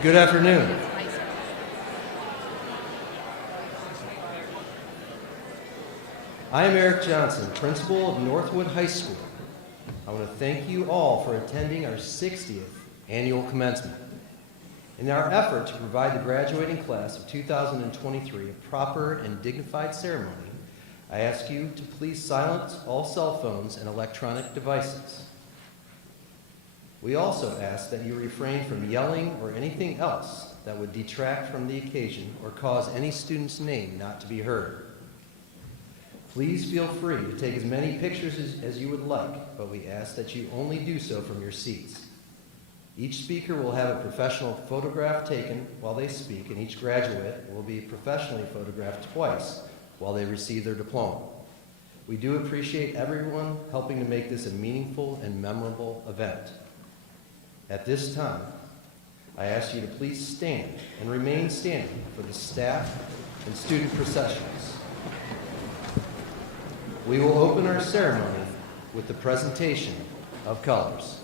Good afternoon. I am Eric Johnson, principal of Northwood High School. I want to thank you all for attending our 60th annual commencement. In our effort to provide the graduating class of 2023 a proper and dignified ceremony, I ask you to please silence all cell phones and electronic devices. We also ask that you refrain from yelling or anything else that would detract from the occasion or cause any student's name not to be heard. Please feel free to take as many pictures as you would like, but we ask that you only do so from your seats. Each speaker will have a professional photograph taken while they speak, and each graduate will be professionally photographed twice while they receive their diploma. We do appreciate everyone helping to make this a meaningful and memorable event. At this time, I ask you to please stand and remain standing for the staff and student processionals. We will open our ceremony with the presentation of colors.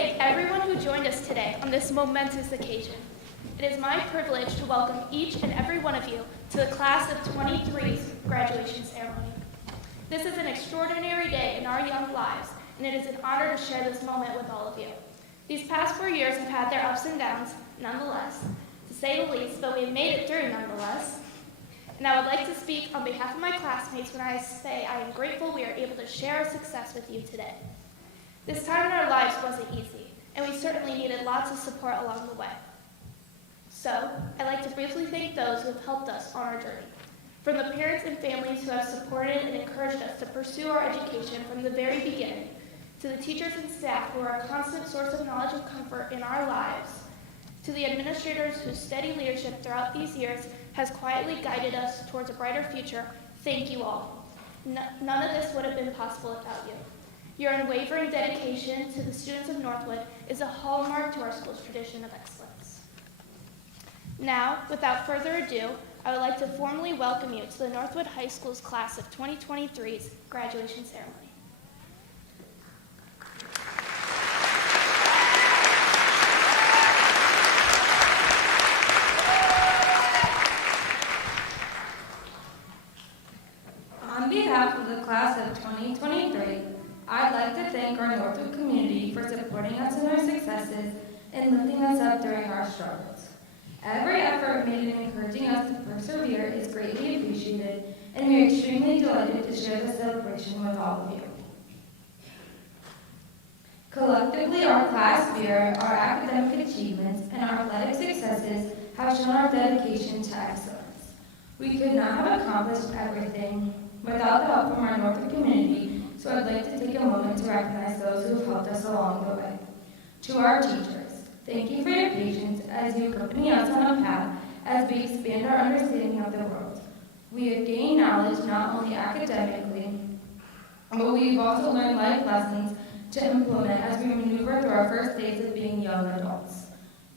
thank everyone who joined us today on this momentous occasion. It is my privilege to welcome each and every one of you to the Class of 23's graduation ceremony. This is an extraordinary day in our young lives, and it is an honor to share this moment with all of you. These past 4 years have had their ups and downs, nonetheless, to say the least, but we have made it through nonetheless. And I would like to speak on behalf of my classmates when I say I am grateful we are able to share our success with you today. This time in our lives wasn't easy, and we certainly needed lots of support along the way. So, I'd like to briefly thank those who have helped us on our journey. From the parents and families who have supported and encouraged us to pursue our education from the very beginning, to the teachers and staff who are a constant source of knowledge and comfort in our lives, to the administrators whose steady leadership throughout these years has quietly guided us towards a brighter future, thank you all. None of this would have been possible without you. Your unwavering dedication to the students of Northwood is a hallmark to our school's tradition of excellence. Now, without further ado, I would like to formally welcome you to the Northwood High School's Class of 2023's graduation ceremony. On behalf of the Class of 2023, I'd like to thank our Northwood community for supporting us in our successes and lifting us up during our struggles. Every effort made in encouraging us to persevere is greatly appreciated, and we are extremely delighted to share the celebration with all of you. Collectively, our class spirit, our academic achievements, and our athletic successes have shown our dedication to excellence. We could not have accomplished everything without the help from our Northwood community, so I'd like to take a moment to recognize those who have helped us along the way. To our teachers, thank you for your patience as you accompany us on a path as we expand our understanding of the world. We have gained knowledge not only academically, but we've also learned life lessons to implement as we maneuver through our first days of being young adults.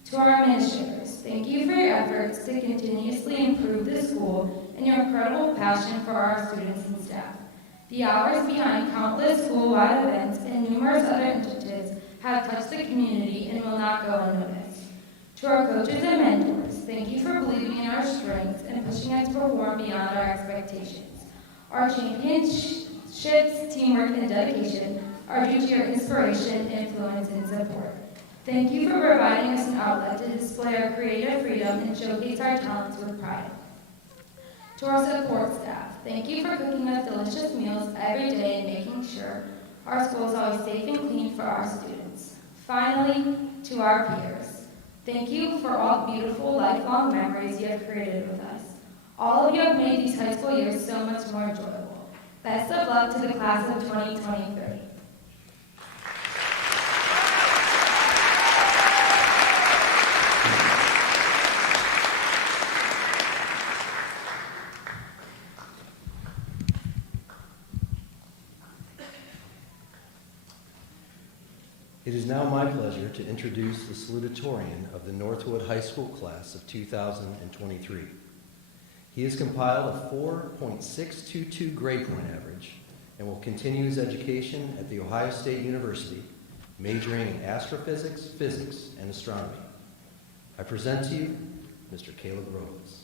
To our administrators, thank you for your efforts to continuously improve the school and your incredible passion for our students and staff. The hours behind countless school-wide events and numerous other initiatives have touched the community and will not go unnoticed. To our coaches and mentors, thank you for believing in our strengths and pushing us to perform beyond our expectations. Our championships, teamwork, and dedication are due to your inspiration, influence, and support. Thank you for providing us an outlet to display our creative freedom and showcase our talents with pride. To our support staff, thank you for cooking us delicious meals every day and making sure our school is always safe and clean for our students. Finally, to our peers, thank you for all beautiful lifelong memories you have created with us. All of you have made these high school years so much more enjoyable. Best of luck to the Class of 2023. It is now my pleasure to introduce the Salutatorian of the Northwood High School Class of 2023. He has compiled a 4.622 grade point average and will continue his education at The Ohio State University, majoring in astrophysics, physics, and astronomy. I present to you Mr. Caleb Rhodes.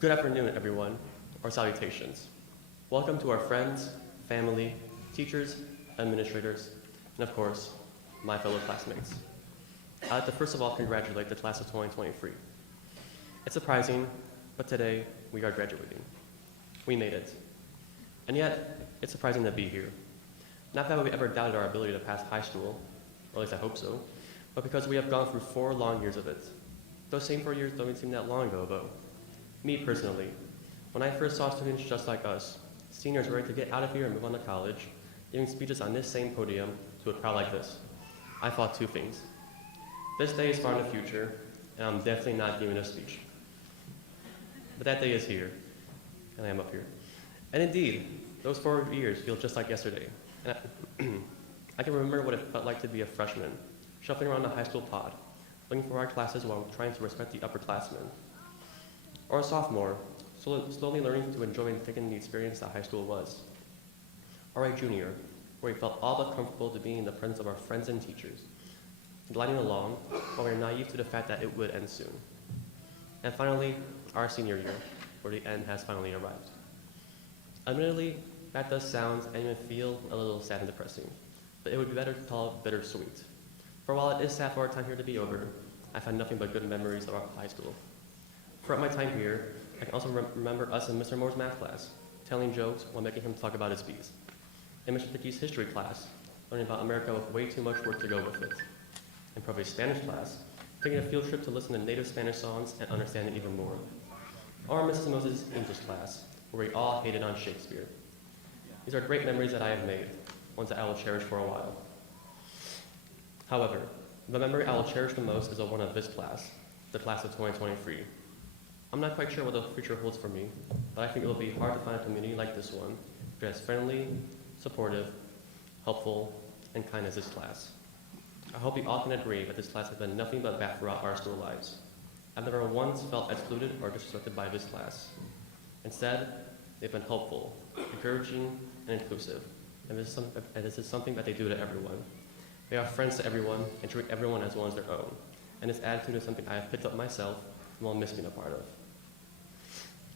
Good afternoon, everyone, or salutations. Welcome to our friends, family, teachers, administrators, and of course, my fellow classmates. I'd like to first of all congratulate the class of 2023. It's surprising, but today we are graduating. We made it. And yet, it's surprising to be here. Not that we ever doubted our ability to pass high school, or at least I hope so, but because we have gone through 4 long years of it. Those same 4 years don't seem that long ago, though. Me personally, when I first saw students just like us, seniors ready to get out of here and move on to college, giving speeches on this same podium to a crowd like this. I thought two things. This day is far in the future, and I'm definitely not giving a speech. But that day is here, and I am up here. And indeed, those 4 years feel just like yesterday. And I can remember what it felt like to be a freshman, shuffling around the high school pod, looking for our classes while trying to respect the upperclassmen. Or a sophomore, slowly learning to enjoy and take in the experience that high school was. Or a junior, where we felt all but comfortable to be in the presence of our friends and teachers, gliding along while we were naive to the fact that it would end soon. And finally, our senior year, where the end has finally arrived. Admittedly, that does sound and even feel a little sad and depressing, but it would be better to call it bittersweet. For while it is sad for our time here to be over, I've had nothing but good memories of our high school. Throughout my time here, I can also remember us in Mr. Moore's math class, telling jokes while making him talk about his bees. In Mr. Dickey's history class, learning about America with way too much work to go with it. In Prove's Spanish class, taking a field trip to listen to native Spanish songs and understand it even more. Or Mrs. Moses' English class, where we all hated on Shakespeare. These are great memories that I have made, ones that I will cherish for a while. However, the memory I will cherish the most is the one of this class, the class of 2023. I'm not quite sure what the future holds for me, but I think it will be hard to find a community like this one, which is friendly, supportive, helpful, and kind as this class. I hope you all can agree that this class has been nothing but bad throughout our school lives. I've never once felt excluded or disrespected by this class. Instead, they've been helpful, encouraging, and inclusive, and this is something that they do to everyone. They are friends to everyone and treat everyone as one as their own, and this attitude is something I have picked up myself and will miss being a part of.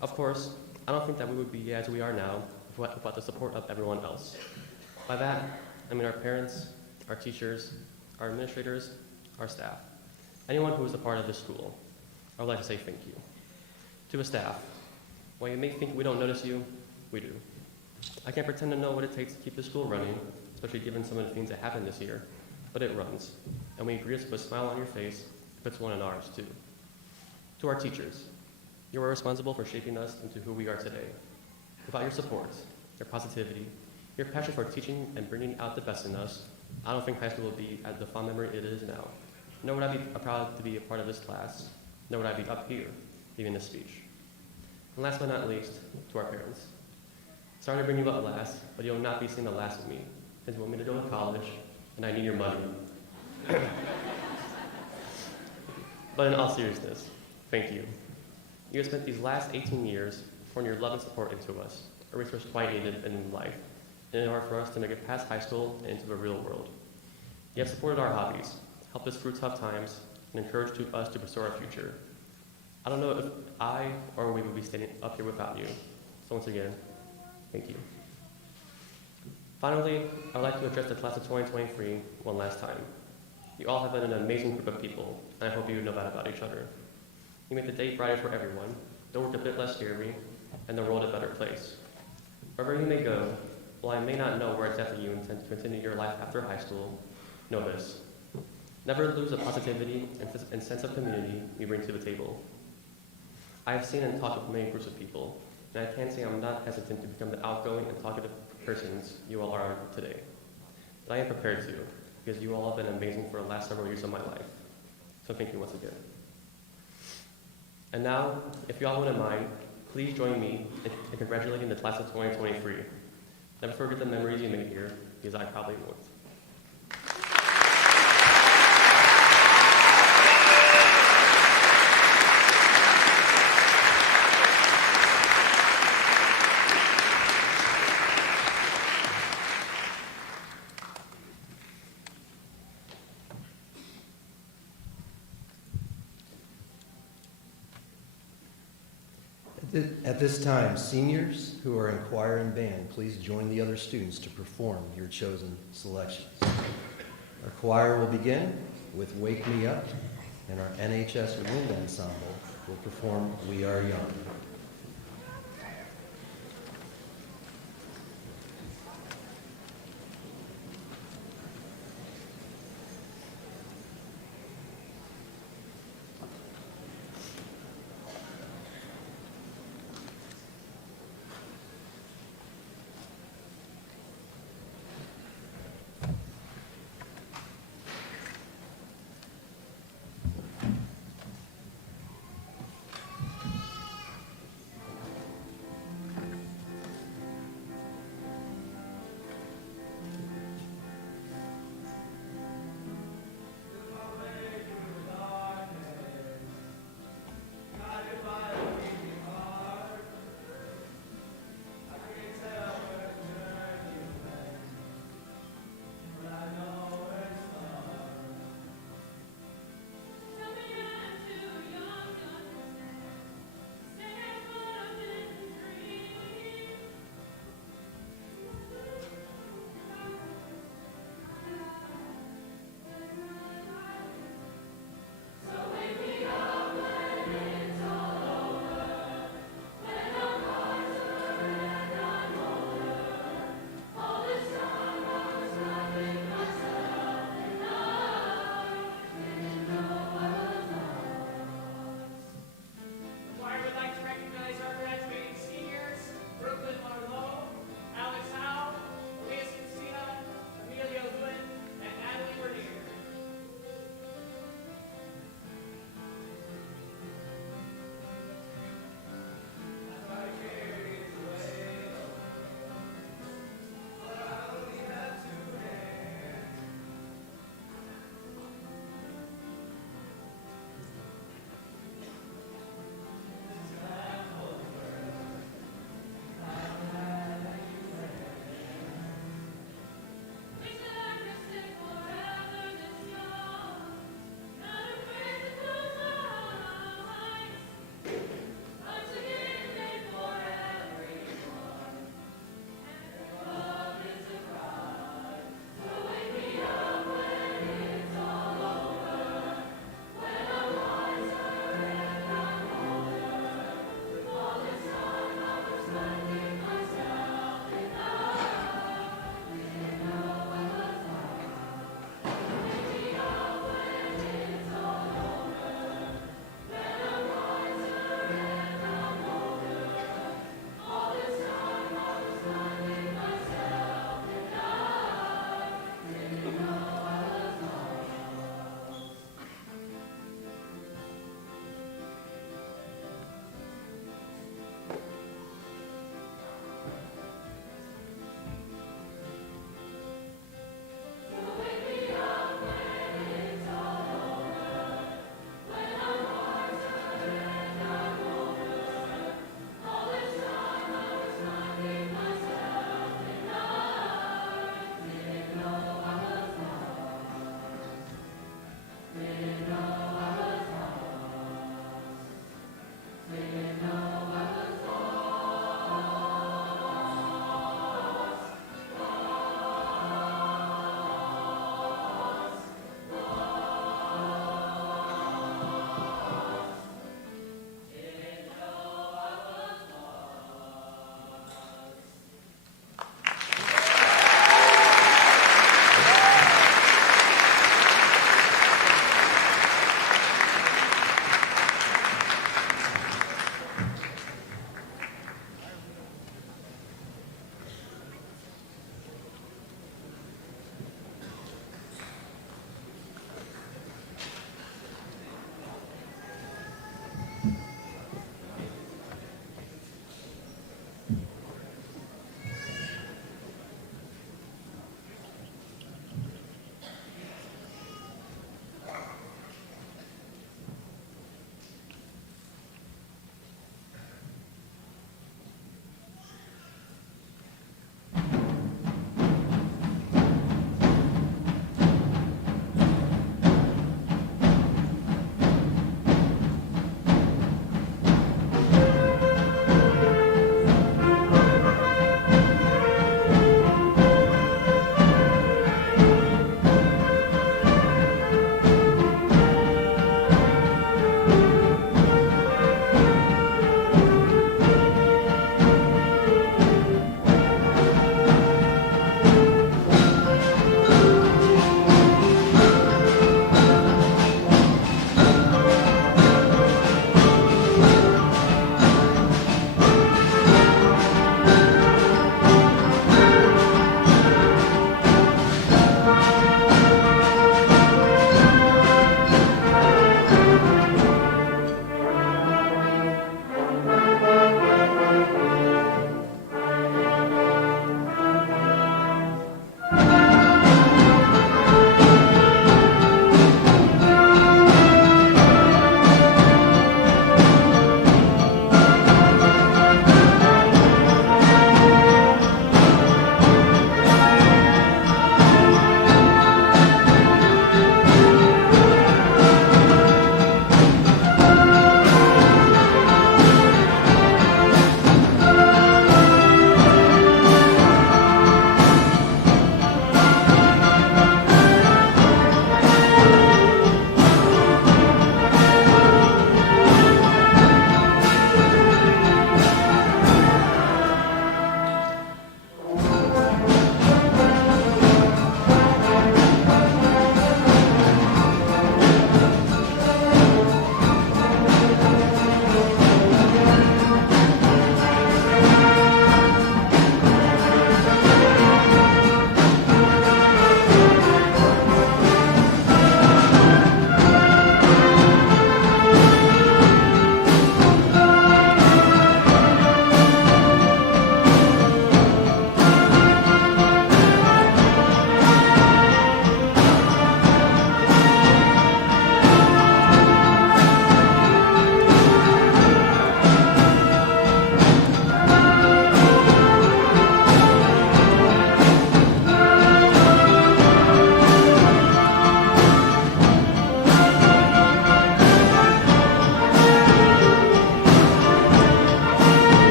Of course, I don't think that we would be as we are now without the support of everyone else. By that, I mean our parents, our teachers, our administrators, our staff, anyone who is a part of this school. I would like to say thank you. To the staff, while you may think we don't notice you, we do. I can't pretend to know what it takes to keep the school running, especially given some of the things that happened this year, but it runs. And when you greet us with a smile on your face, it puts one in ours too. To our teachers, you are responsible for shaping us into who we are today. Without your support, your positivity, your passion for teaching and bringing out the best in us, I don't think high school would be at the fond memory it is now. Nor would I be proud to be a part of this class, nor would I be up here giving this speech. And last but not least, to our parents. Sorry to bring you up last, but you'll not be seeing the last of me, since you want me to go to college, and I need your money. But in all seriousness, thank you. You have spent these last 18 years pouring your love and support into us, a resource quite needed in life, in order for us to make it past high school and into the real world. You have supported our hobbies, helped us through tough times, and encouraged us to pursue our future. I don't know if I or we would be standing up here without you. So once again, thank you. Finally, I would like to address the class of 2023 one last time. You all have been an amazing group of people, and I hope you know that about each other. You make the day brighter for everyone, the work a bit less scary, and the world a better place. Wherever you may go, while I may not know where exactly you intend to continue your life after high school, know this. Never lose the positivity and sense of community you bring to the table. I have seen and talked with many groups of people, and I can't say I'm not hesitant to become the outgoing and talkative persons you all are today. But I am prepared to, because you all have been amazing for the last several years of my life. So thank you once again. And now, if you all wouldn't mind, please join me in congratulating the class of 2023. Never forget the memories you made here, because I probably won't. At this time, seniors who are in choir and band, please join the other students to perform your chosen selections. Our choir will begin with Wake Me Up, and our NHS Wind Ensemble will perform We Are Young.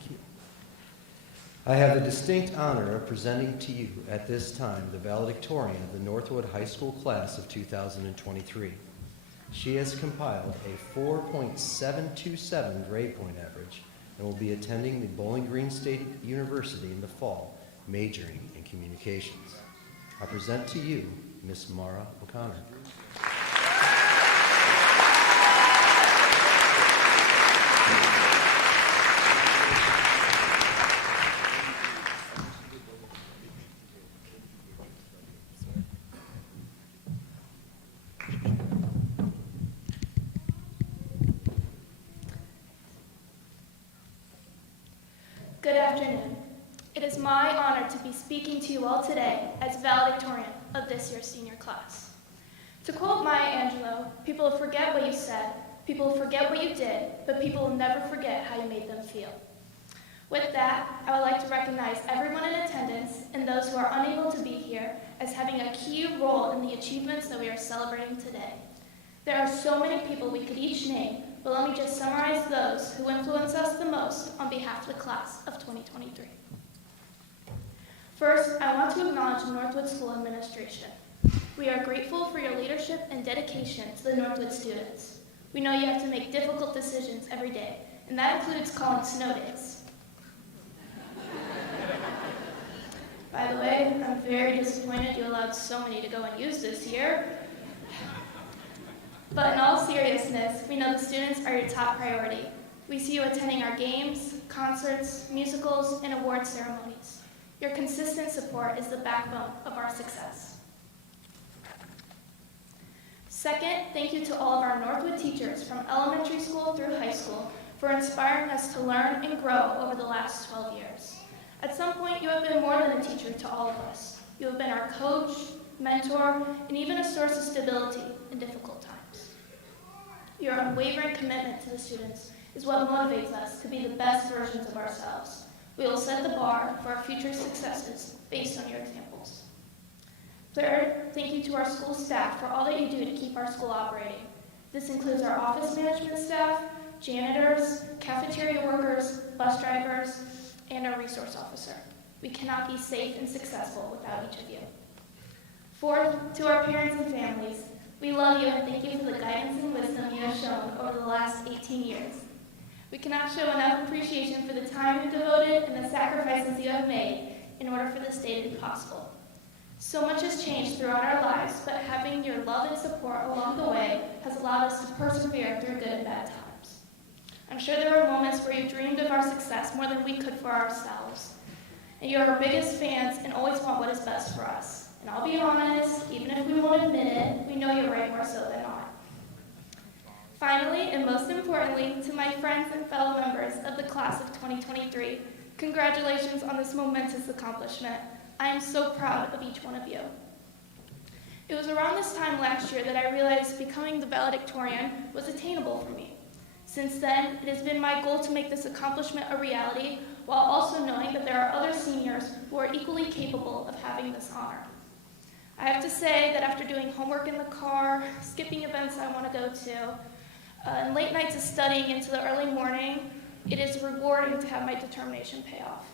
Thank you. I have the distinct honor of presenting to you at this time the valedictorian of the Northwood High School class of 2023. She has compiled a 4.727 grade point average and will be attending the Bowling Green State University in the fall, majoring in communications. I present to you Miss Mara O'Connor. Good afternoon. It is my honor to be speaking to you all today as valedictorian of this year's senior class. To quote Maya Angelou, people will forget what you said, people will forget what you did, but people will never forget how you made them feel. With that, I would like to recognize everyone in attendance and those who are unable to be here as having a key role in the achievements that we are celebrating today. There are so many people we could each name, but let me just summarize those who influence us the most on behalf of the class of 2023. First, I want to acknowledge the Northwood School Administration. We are grateful for your leadership and dedication to the Northwood students. We know you have to make difficult decisions every day, and that includes calling snow days. By the way, I'm very disappointed you allowed so many to go unused this year. But in all seriousness, we know the students are your top priority. We see you attending our games, concerts, musicals, and award ceremonies. Your consistent support is the backbone of our success. Second, thank you to all of our Northwood teachers from elementary school through high school for inspiring us to learn and grow over the last 12 years. At some point, you have been more than a teacher to all of us. You have been our coach, mentor, and even a source of stability in difficult times. Your unwavering commitment to the students is what motivates us to be the best versions of ourselves. We will set the bar for our future successes based on your examples. Third, thank you to our school staff for all that you do to keep our school operating. This includes our office management staff, janitors, cafeteria workers, bus drivers, and our resource officer. We cannot be safe and successful without each of you. Fourth, to our parents and families, we love you and thank you for the guidance and wisdom you have shown over the last 18 years. We cannot show enough appreciation for the time you devoted and the sacrifices you have made in order for this day to be possible. So much has changed throughout our lives, but having your love and support along the way has allowed us to persevere through good and bad times. I'm sure there were moments where you dreamed of our success more than we could for ourselves. And you're our biggest fans and always want what is best for us. And I'll be honest, even if we won't admit it, we know you're right more so than not. Finally, and most importantly, to my friends and fellow members of the class of 2023, congratulations on this momentous accomplishment. I am so proud of each one of you. It was around this time last year that I realized becoming the valedictorian was attainable for me. Since then, it has been my goal to make this accomplishment a reality, while also knowing that there are other seniors who are equally capable of having this honor. I have to say that after doing homework in the car, skipping events I want to go to, and late nights of studying into the early morning, it is rewarding to have my determination pay off.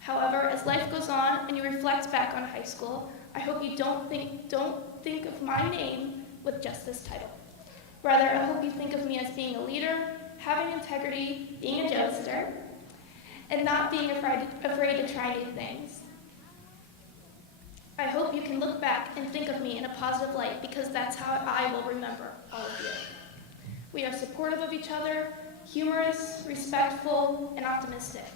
However, as life goes on and you reflect back on high school, I hope you don't think of my name with just this title. Rather, I hope you think of me as being a leader, having integrity, being a jokester, and not being afraid to try new things. I hope you can look back and think of me in a positive light because that's how I will remember all of you. We are supportive of each other, humorous, respectful, and optimistic.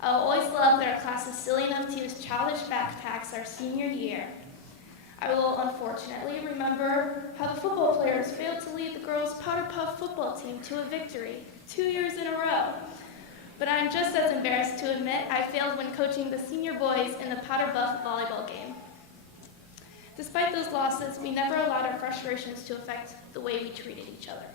I will always love that our class is silly enough to use childish backpacks our senior year. I will unfortunately remember how the football players failed to lead the girls' Powder Puff football team to a victory 2 years in a row. But I'm just as embarrassed to admit I failed when coaching the senior boys in the Powder Puff volleyball game. Despite those losses, we never allowed our frustrations to affect the way we treated each other.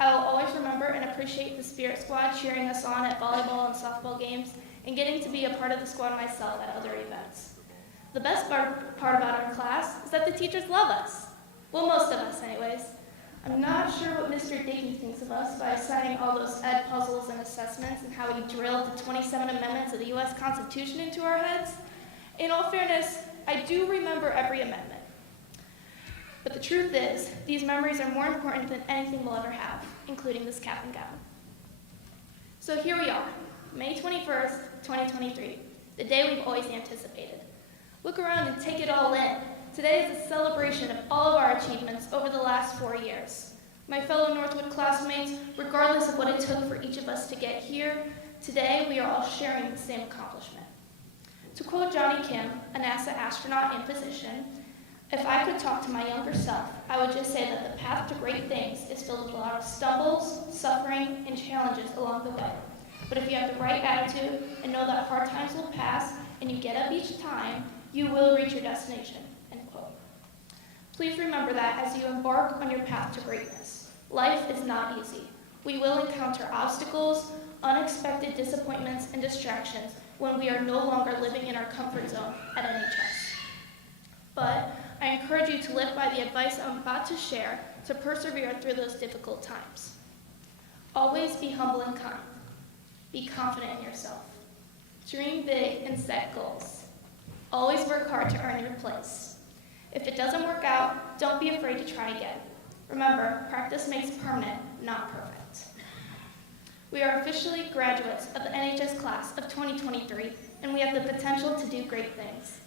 I will always remember and appreciate the Spirit Squad cheering us on at volleyball and softball games and getting to be a part of the squad myself at other events. The best part about our class is that the teachers love us. Well, most of us anyways. I'm not sure what Mr. Dickey thinks of us by assigning all those ed puzzles and assessments and how he drilled the 27 amendments of the U.S. Constitution into our heads. In all fairness, I do remember every amendment. But the truth is, these memories are more important than anything we'll ever have, including this cap and gown. So here we are, May 21st, 2023, the day we've always anticipated. Look around and take it all in. Today is a celebration of all of our achievements over the last 4 years. My fellow Northwood classmates, regardless of what it took for each of us to get here, today we are all sharing the same accomplishment. To quote Johnny Kim, a NASA astronaut in physician, if I could talk to my younger self, I would just say that the path to great things is filled with a lot of stumbles, suffering, and challenges along the way. But if you have the right attitude and know that hard times will pass and you get up each time, you will reach your destination. End quote. Please remember that as you embark on your path to greatness. Life is not easy. We will encounter obstacles, unexpected disappointments, and distractions when we are no longer living in our comfort zone at NHS. But I encourage you to live by the advice I'm about to share to persevere through those difficult times. Always be humble and kind. Be confident in yourself. Dream big and set goals. Always work hard to earn your place. If it doesn't work out, don't be afraid to try again. Remember, practice makes permanent, not perfect. We are officially graduates of the NHS class of 2023, and we have the potential to do great things.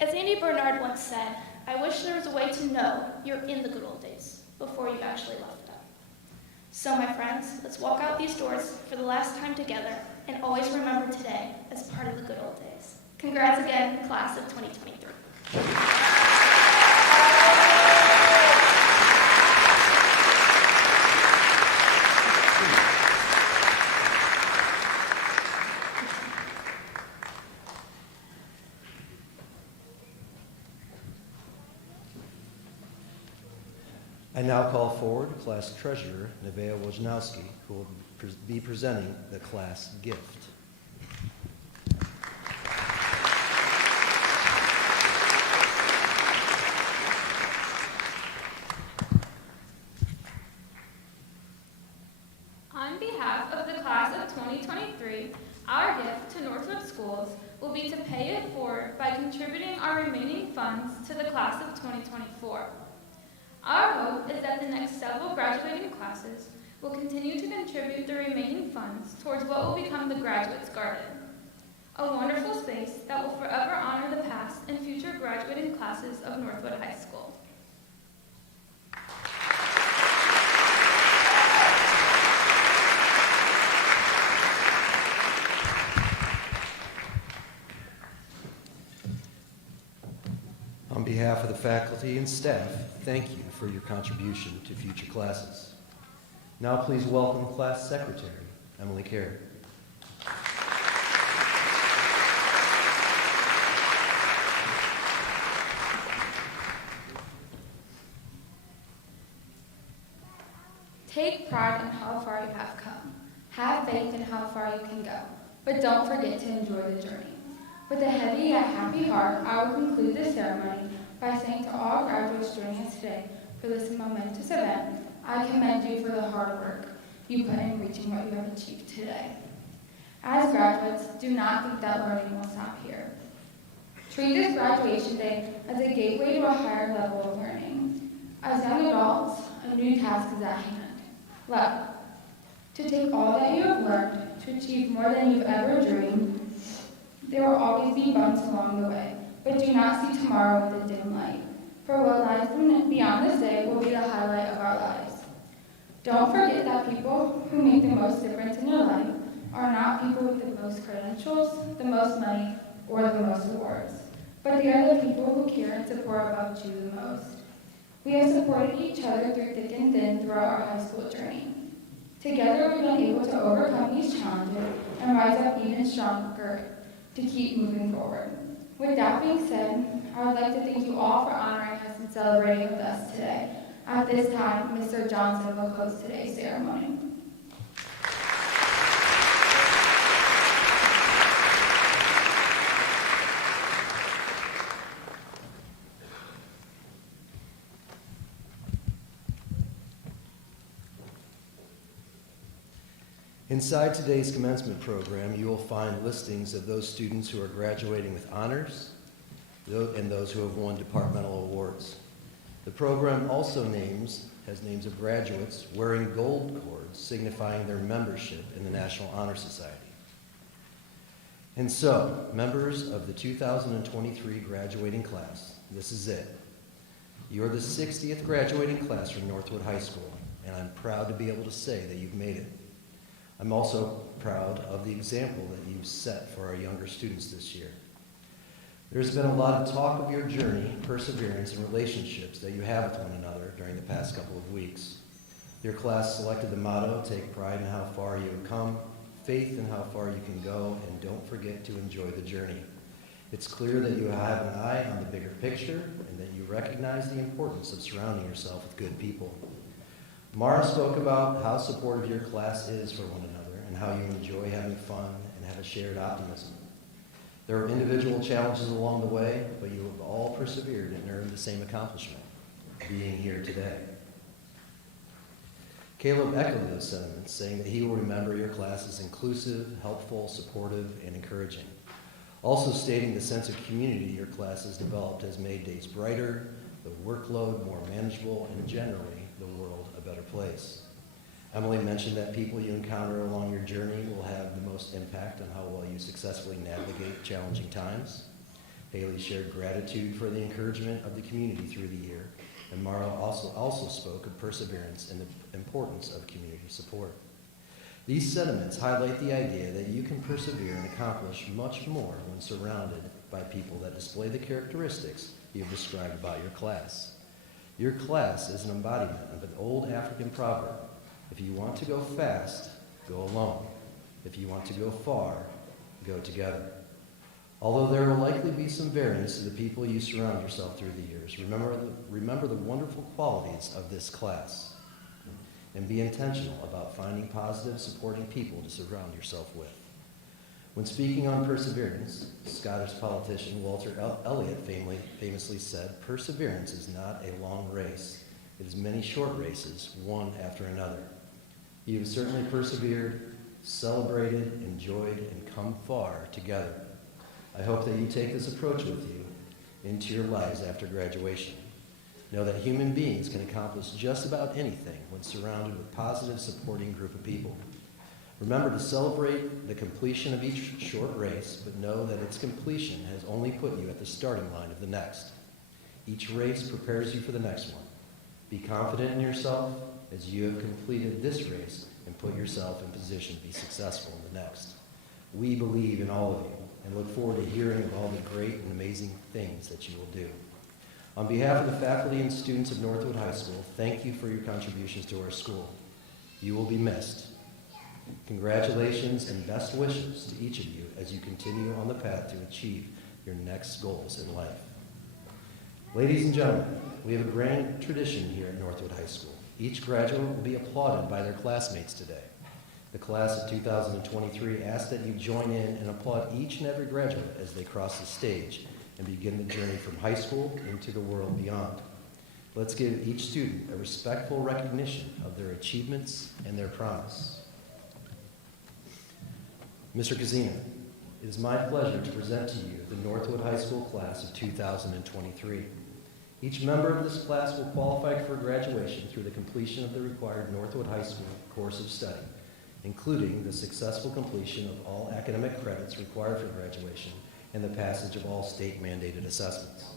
As Andy Bernard once said, I wish there was a way to know you're in the good old days before you actually left them. So my friends, let's walk out these doors for the last time together and always remember today as part of the good old days. Congrats again, class of 2023. I now call forward Class Treasurer Nevaeh Wojnowski, who will be presenting the class gift. On behalf of the class of 2023, our gift to Northwood Schools will be to pay it forward by contributing our remaining funds to the class of 2024. Our hope is that the next several graduating classes will continue to contribute the remaining funds towards what will become the Graduates Garden, a wonderful space that will forever honor the past and future graduating classes of Northwood High School. On behalf of the faculty and staff, thank you for your contribution to future classes. Now please welcome Class Secretary, Emily Carey. Take pride in how far you have come. Have faith in how far you can go. But don't forget to enjoy the journey. With a heavy yet happy heart, I will conclude this ceremony by saying to all graduates joining us today for this momentous event, I commend you for the hard work you put in reaching what you have achieved today. As graduates, do not think that learning will stop here. Treat this graduation day as a gateway to a higher level of learning. As young adults, a new task is at hand. Love. To take all that you have learned to achieve more than you've ever dreamed. There will always be bumps along the way, but do not see tomorrow with a dim light. For what lies beyond this day will be the highlight of our lives. Don't forget that people who make the most difference in your life are not people with the most credentials, the most money, or the most awards, but they are the people who care and support about you the most. We have supported each other through thick and thin throughout our high school journey. Together, we've been able to overcome these challenges and rise up even stronger to keep moving forward. With that being said, I would like to thank you all for honoring us and celebrating with us today. At this time, Mr. Johnson will close today's ceremony. Inside today's commencement program, you will find listings of those students who are graduating with honors and those who have won departmental awards. The program also has names of graduates wearing gold cords signifying their membership in the National Honor Society. And so, members of the 2023 graduating class, this is it. You're the 60th graduating class from Northwood High School, and I'm proud to be able to say that you've made it. I'm also proud of the example that you've set for our younger students this year. There's been a lot of talk of your journey, perseverance, and relationships that you have with one another during the past couple of weeks. Your class selected the motto, "Take pride in how far you have come, faith in how far you can go, and don't forget to enjoy the journey." It's clear that you have an eye on the bigger picture and that you recognize the importance of surrounding yourself with good people. Mara spoke about how supportive your class is for one another and how you enjoy having fun and have a shared optimism. There were individual challenges along the way, but you have all persevered and earned the same accomplishment, being here today. Caleb echoed those sentiments, saying that he will remember your class as inclusive, helpful, supportive, and encouraging. Also stating the sense of community your class has developed has made days brighter, the workload more manageable, and generally the world a better place. Emily mentioned that people you encounter along your journey will have the most impact on how well you successfully navigate challenging times. Haley shared gratitude for the encouragement of the community through the year, and Mara also spoke of perseverance and the importance of community support. These sentiments highlight the idea that you can persevere and accomplish much more when surrounded by people that display the characteristics you have described about your class. Your class is an embodiment of an old African proverb: if you want to go fast, go alone. If you want to go far, go together. Although there will likely be some variance to the people you surround yourself through the years, remember the wonderful qualities of this class and be intentional about finding positive, supporting people to surround yourself with. When speaking on perseverance, Scottish politician Walter Elliott famously said, "Perseverance is not a long race. It is many short races, one after another." You have certainly persevered, celebrated, enjoyed, and come far together. I hope that you take this approach with you into your lives after graduation. Know that human beings can accomplish just about anything when surrounded with a positive, supporting group of people. Remember to celebrate the completion of each short race, but know that its completion has only put you at the starting line of the next. Each race prepares you for the next one. Be confident in yourself as you have completed this race and put yourself in position to be successful in the next. We believe in all of you and look forward to hearing of all the great and amazing things that you will do. On behalf of the faculty and students of Northwood High School, thank you for your contributions to our school. You will be missed. Congratulations and best wishes to each of you as you continue on the path to achieve your next goals in life. Ladies and gentlemen, we have a grand tradition here at Northwood High School. Each graduate will be applauded by their classmates today. The class of 2023 asks that you join in and applaud each and every graduate as they cross the stage and begin the journey from high school into the world beyond. Let's give each student a respectful recognition of their achievements and their promise. Mr. Kazina, it is my pleasure to present to you the Northwood High School class of 2023. Each member of this class will qualify for graduation through the completion of the required Northwood High School course of study, including the successful completion of all academic credits required for graduation and the passage of all state-mandated assessments.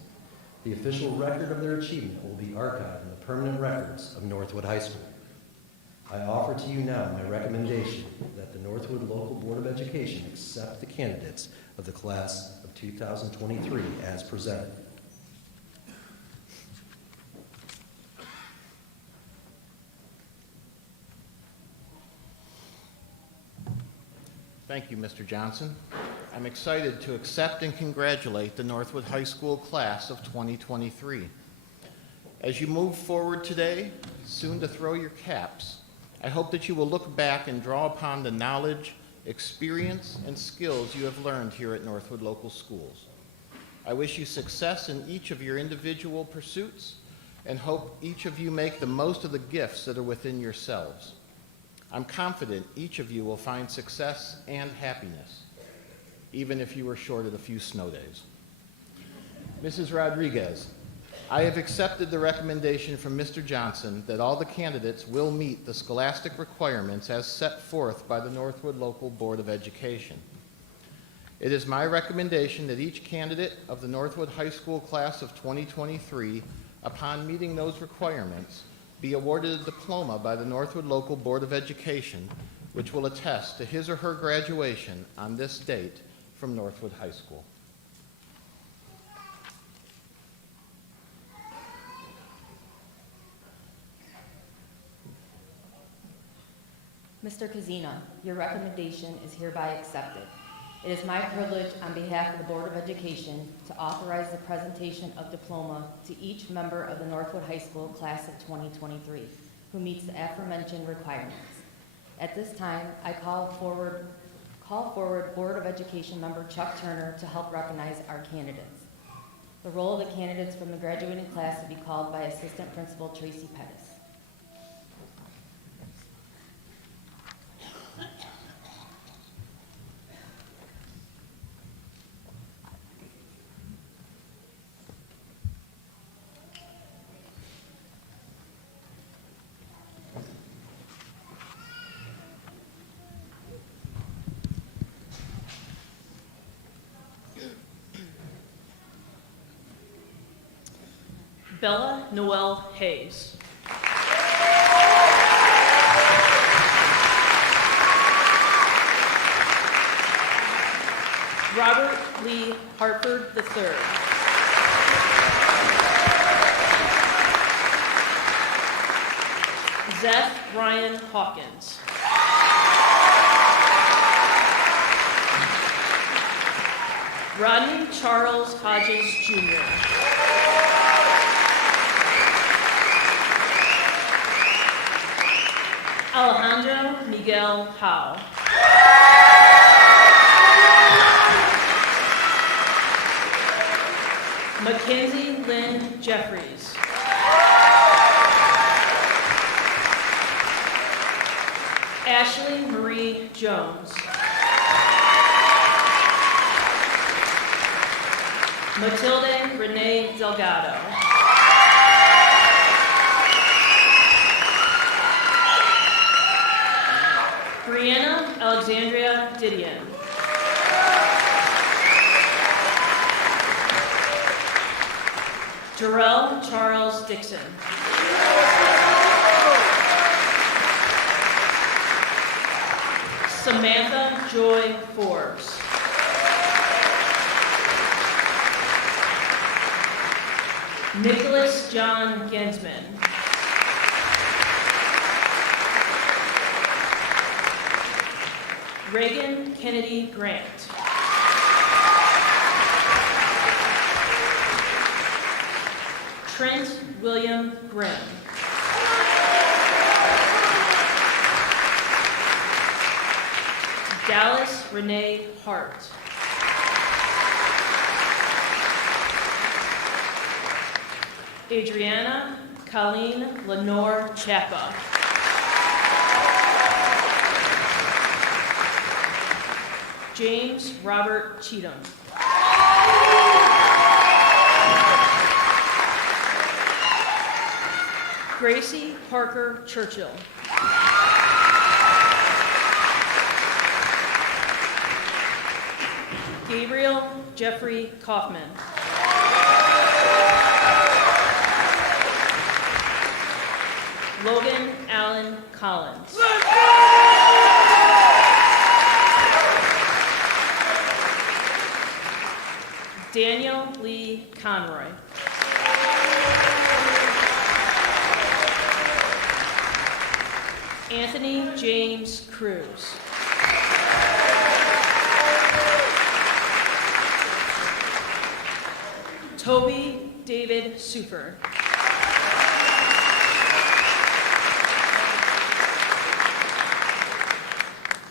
The official record of their achievement will be archived in the permanent records of Northwood High School. I offer to you now my recommendation that the Northwood Local Board of Education accept the candidates of the class of 2023 as presented. Thank you, Mr. Johnson. I'm excited to accept and congratulate the Northwood High School class of 2023. As you move forward today, soon to throw your caps, I hope that you will look back and draw upon the knowledge, experience, and skills you have learned here at Northwood Local Schools. I wish you success in each of your individual pursuits and hope each of you make the most of the gifts that are within yourselves. I'm confident each of you will find success and happiness, even if you were short of a few snow days. Mrs. Rodriguez, I have accepted the recommendation from Mr. Johnson that all the candidates will meet the scholastic requirements as set forth by the Northwood Local Board of Education. It is my recommendation that each candidate of the Northwood High School class of 2023, upon meeting those requirements, be awarded a diploma by the Northwood Local Board of Education, which will attest to his or her graduation on this date from Northwood High School. Mr. Kazina, your recommendation is hereby accepted. It is my privilege on behalf of the Board of Education to authorize the presentation of diploma to each member of the Northwood High School class of 2023 who meets the aforementioned requirements. At this time, I call forward Board of Education member Chuck Turner to help recognize our candidates. The roll of the candidates from the graduating class will be called by Assistant Principal Tracy Pettis. Bella Noel Hayes. Robert Lee Hartford III. Zeph Ryan Hawkins. Rodney Charles Hodges Jr. Alejandro Miguel Howe. Mackenzie Lynn Jeffries. Ashley Marie Jones. Matilde Renee Delgado. Brianna Alexandria Didion. Jarrell Charles Dixon. Samantha Joy Forbes. Nicholas John Gensman. Reagan Kennedy Grant. Trent William Grimm. Dallas Renee Hart. Adriana Colleen Lenore Chapa. James Robert Cheatham. Gracie Parker Churchill. Gabriel Jeffrey Kaufman. Logan Allen Collins. Daniel Lee Conroy. Anthony James Cruz. Toby David Super.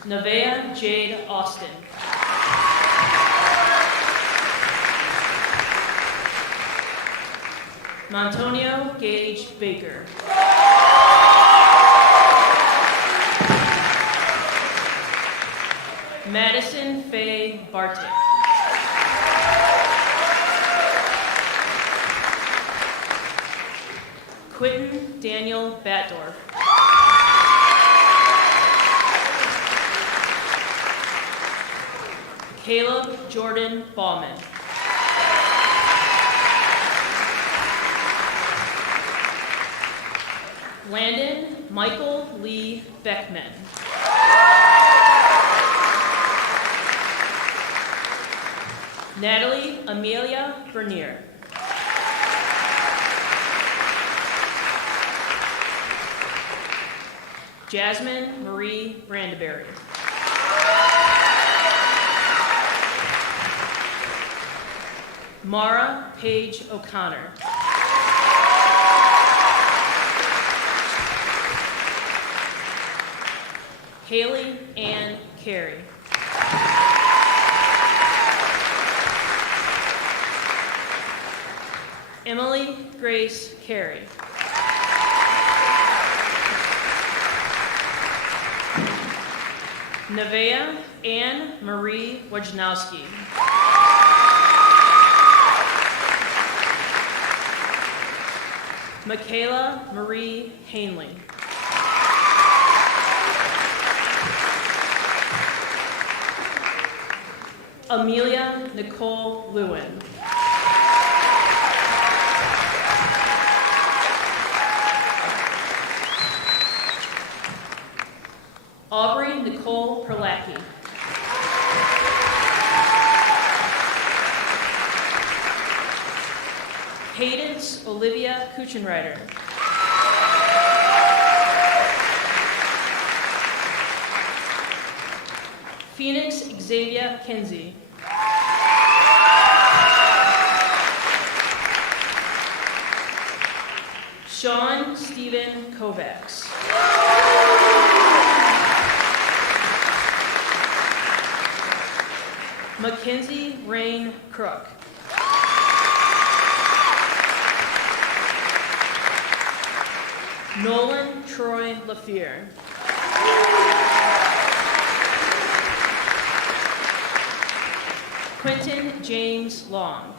Nevaeh Jade Austin. Montonio Gage Baker. Faye Bartik. Quentin Daniel Batdorf. Caleb Jordan Ballman. Landon Michael Lee Beckman. Natalie Amelia Bernier. Jasmine Marie Brandeberry. Mara Paige O'Connor. Haley Ann Carey. Emily Grace Carey. Nevaeh Ann Marie Wojnowski. Michaela Marie Hanley. Amelia Nicole Lewin. Aubrey Nicole Perlacki. Cadence Olivia Kuchenreiter. Phoenix Xavier Kinsey. Sean Stephen Kovacs. Mackenzie Rain Crook. Nolan Troy LaFear. Quentin James Long.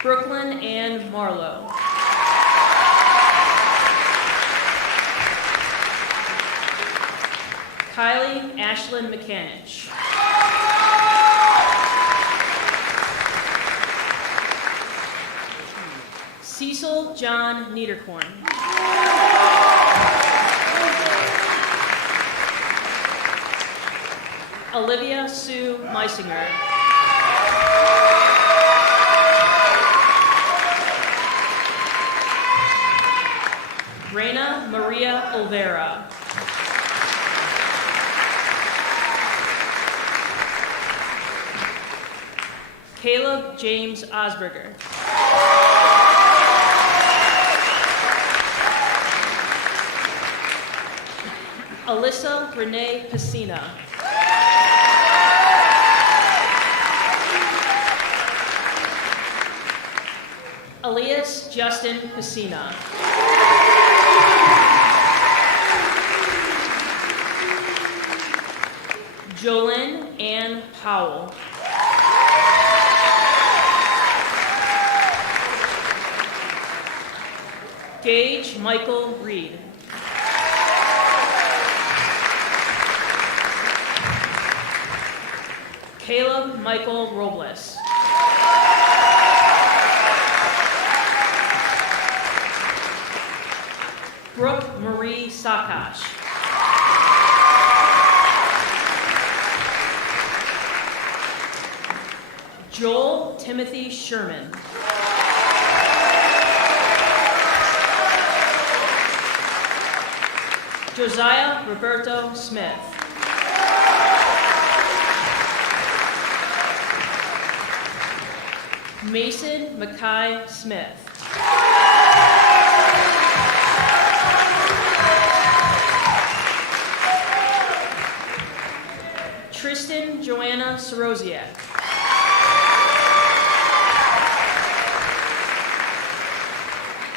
Brooklyn Ann Marlowe. Kylie Ashlyn McCanich. Cecil John Niederkorn. Olivia Sue Meisinger. Reina Maria Olvera. Caleb James Osberger. Alyssa Renee Pacina. Elias Justin Pacina. Jolyn Ann Powell. Gage Michael Reed. Caleb Michael Robles. Brooke Marie Sakash. Joel Timothy Sherman. Josiah Roberto Smith. Mason Mackay Smith. Tristan Joanna Sorosiak.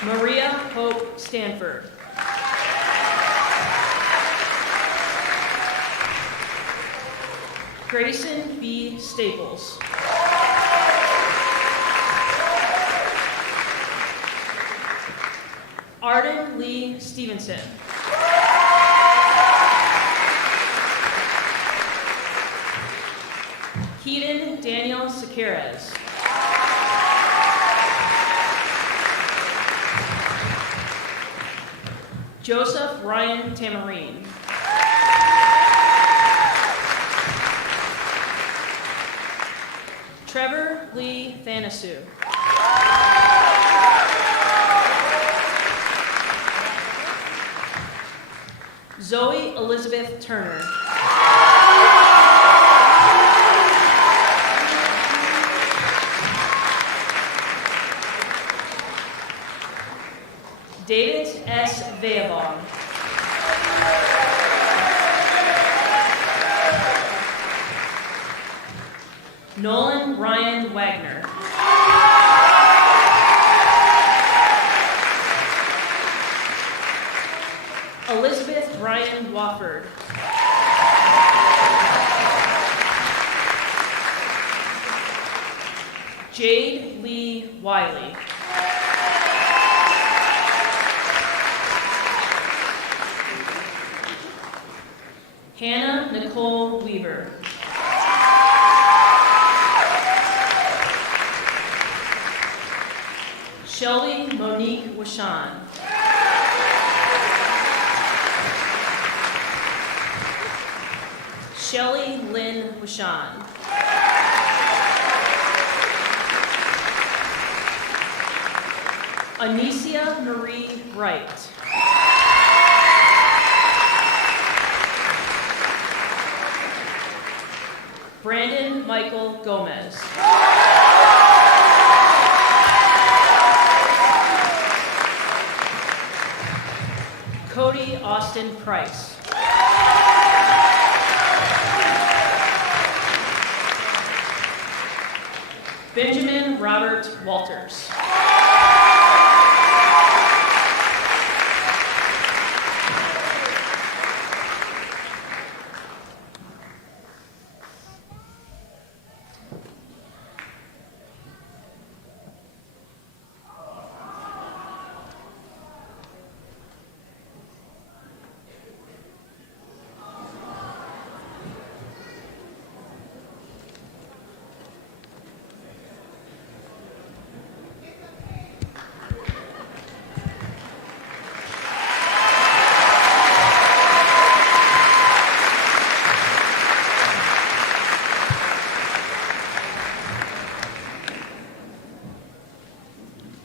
Maria Hope Stanford. Grayson B. Staples. Arden Lee Stevenson. Keaton Daniel Sequeres. Joseph Ryan Tamarine. Trevor Lee Thanasu. Zoe Elizabeth Turner. David S. Veabong. Nolan Ryan Wagner. Elizabeth Ryan Wofford. Jade Lee Wiley. Hannah Nicole Weaver. Shelby Monique Washan. Shelly Lynn Washan. Anicia Marie Wright. Brandon Michael Gomez. Cody Austin Price. Benjamin Robert Walters.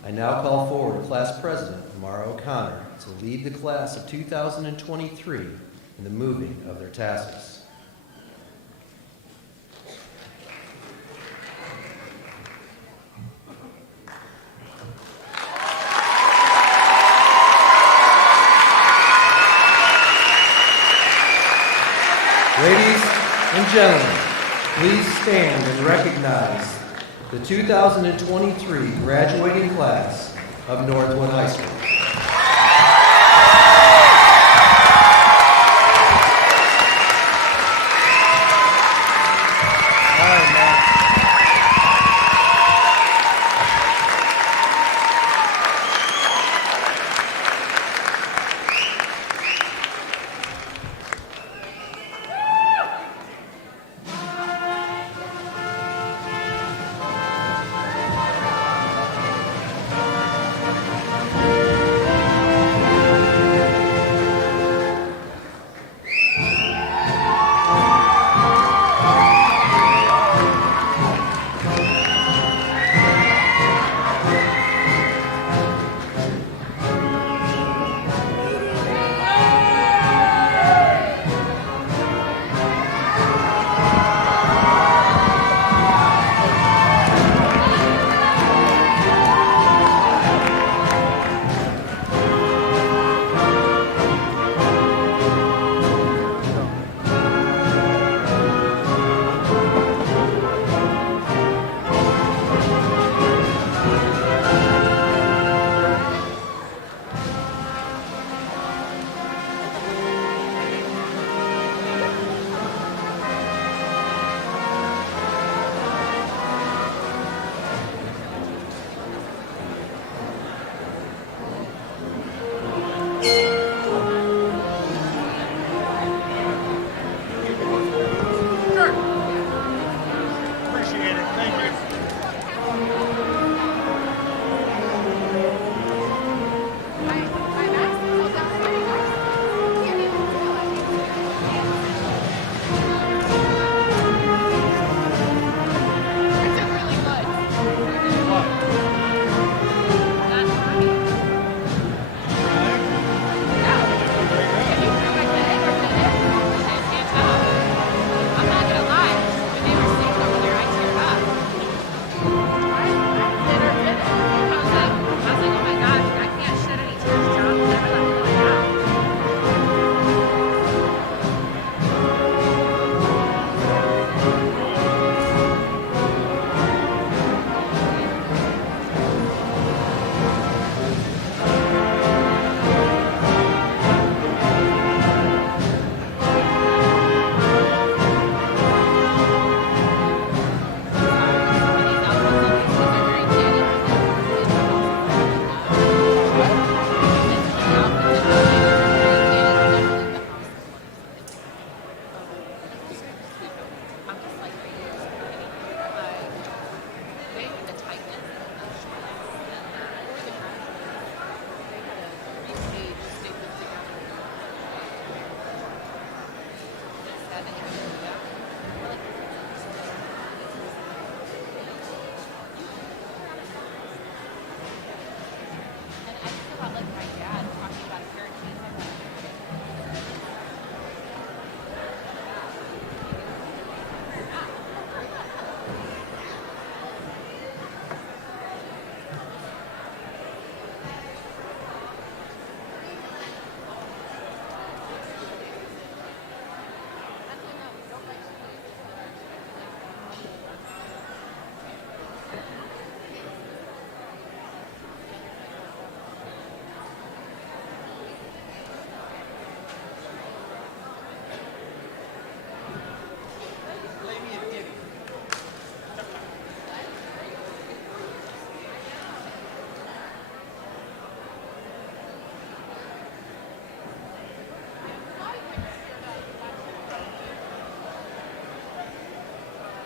I now call forward Class President Mara O'Connor to lead the class of 2023 in the moving of their tassels. Ladies and gentlemen, please stand and recognize the 2023 graduating class of Northwood High School.